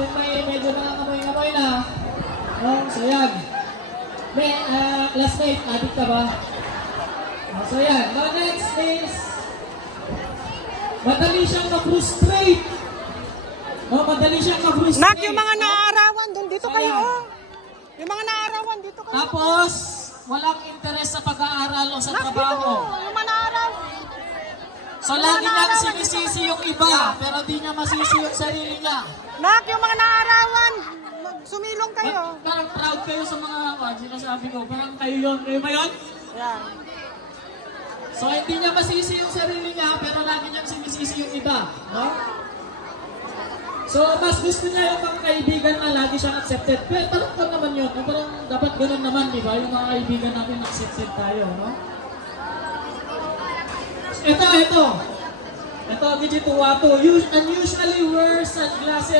kung may medyo nakakamoy-ngamoy na. Oh, so yan. May, last night, adik ka ba? Oh, so yan. Now next is, madali siyang ma-frustrate. Oh, madali siyang ma-frustrate. Nak, yung mga naarawan, doon dito so, kayo. Yung mga naarawan, dito kayo. Tapos, walang interes sa pag-aaral o sa trabaho. Yung mga naarawan. So, lagi niyang sinisisi yung iba, pero di niya masisi yung sarili niya. Nak, yung mga naarawan, sumilong kayo. Parang proud kayo sa mga sinasabi ko. Parang kayo yun. Kayo ba yun? Yan. So, hindi niya masisi yung sarili niya, pero lagi niyang sinisisi yung iba. No? So, mas gusto niya yung mga kaibigan na lagi siyang accepted. Pero parang naman yun. Parang dapat ganoon naman, di ba? Yung mga kaibigan natin accepted tayo, no? Ito. Ito, Gigi Tuwato. Unusually wear sunglasses.